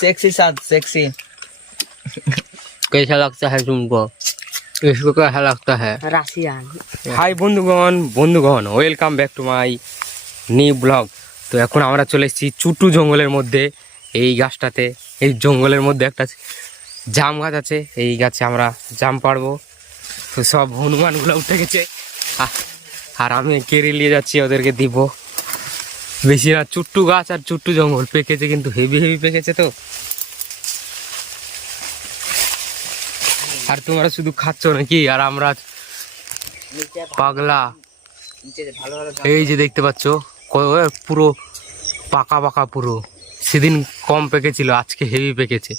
Sexy साथ sexy. कैसा लगता है तुमको? इसको कैसा लगता है? राशियान। হাই বন্ধুগণ welcome back to my new blog. তো এখন আমরা চলে এসেছি চুট্টু জঙ্গলের মধ্যে। এই গাছটাতে, এই জঙ্গলের মধ্যে একটা জাম গাছ আছে, এই গাছে আমরা জাম পাড়বো। তো সব হনুমানগুলো উঠে গেছে, আর আমি কেড়ে নিয়ে যাচ্ছি, ওদেরকে দিব। বেশি না, চুট্টু গাছ আর চুট্টু জঙ্গল পেকেছে, কিন্তু হেভি পেকেছে। তো আর তোমরা শুধু খাচ্ছ নাকি, আর আমরা পাগলা। এই যে দেখতে পাচ্ছ পুরো পাকা পুরো। সেদিন কম পেকেছিল, আজকে হেভি পেকেছে।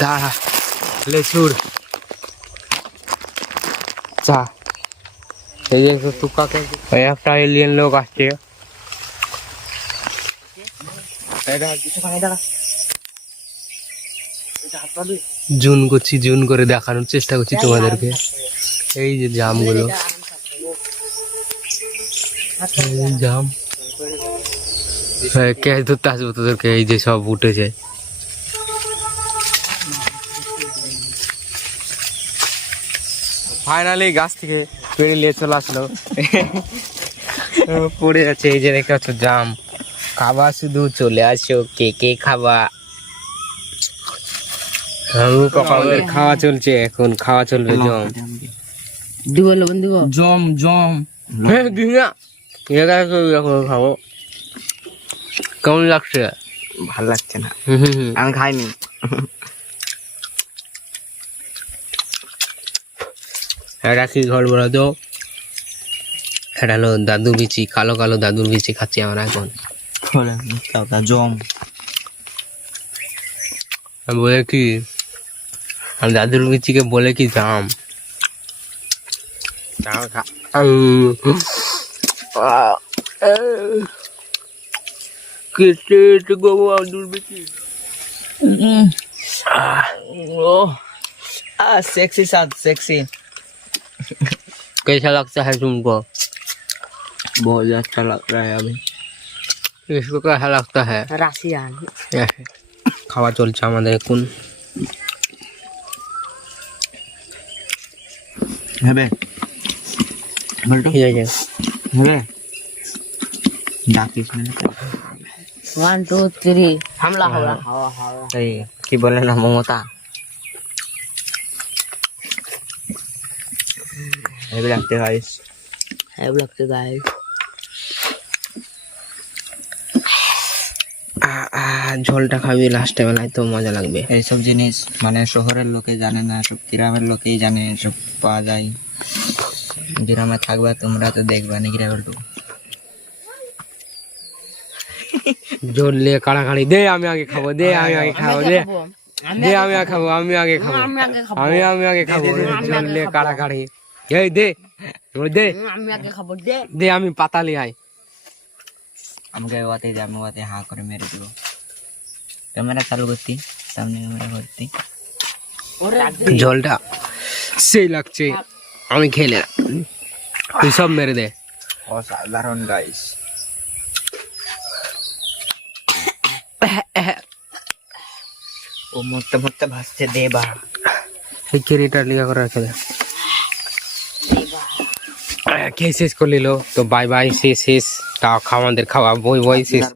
দাঁড়া লেচুর চা। এই যে একটা এলিয়েন লোক আসছে। জুন করে দেখানোর চেষ্টা করছি তোমাদেরকে। এই যে জামগুলো, জাম ক্যাচ ধরতে আসবো তোদেরকে। এই যে সব উঠেছে। ফাইনালি গাছ থেকে পেড়ে নিয়ে চলে আসলো, পড়ে যাচ্ছে। এই যে দেখতে পাচ্ছ জাম। খাবা শুধু চলে আসো, কে খাবা। খাওয়া চলছে, এখন খাওয়া চলবে। জম খাবো। কেমন লাগছে? ভাল লাগছে না, আমি খাইনি। এটা কি ঘর বলো তো? এটা হলো দাদু বিচি, কালো দাদুর বিচি খাচ্ছি আমরা এখন। জম বলে কি, আমি দাদুর বিচিকে বলে কি জাম। सेक्सी साथ सेक्सी। कैसा लगता है तुमको? बहुत अच्छा लग रहा है अभी। इसको कैसा लगता है? राशियान। খাওয়া চলছে আমাদের এখন। হবে ঠিক আছে, হবে ডাকিস না। 1 2 3 হামলা হাওয়া হাওয়া। এই কি বলে না মমতা? हेवी लगते गाइस, हेवी लगते गाइस। ঝোলটা খাবি লাস্টে বেলায়, তো মজা লাগবে। এইসব জিনিস মানে শহরের লোকে জানে না, সব গ্রামের লোকেই জানে সব পাওয়া যায়। গ্রামে থাকবে তোমরা তো দেখবে না। গ্রামের ঝোল নিয়ে কাড়াকাড়ি দে, আমি আগে খাবো, দে আমি আগে খাবো, দে আমি আগে খাবো, আমি আগে খাবো, আমি আগে খাবো। ঝোল নিয়ে কাড়াকাড়ি, এই দে আমি আগে খাবো, দে দে, আমি পাতালি আয়। আমাকে ওয়াতে যা, আমি ওয়াতে হা করে মেরে দেবো। ক্যামেরা চালু করতি, সামনে ক্যামেরা করতি। ঝোলটা সেই লাগছে, আমি খেলে না, তুই সব মেরে দে। অসাধারণ গাইস। ও মরতে মরতে ভাসছে দেবা। এই কেরিটা লিগা করে রাখে দে। খেয়ে শেষ করে নিল, তো বাই বাই, শেষ। তাও আমাদের খাওয়া বই শেষ।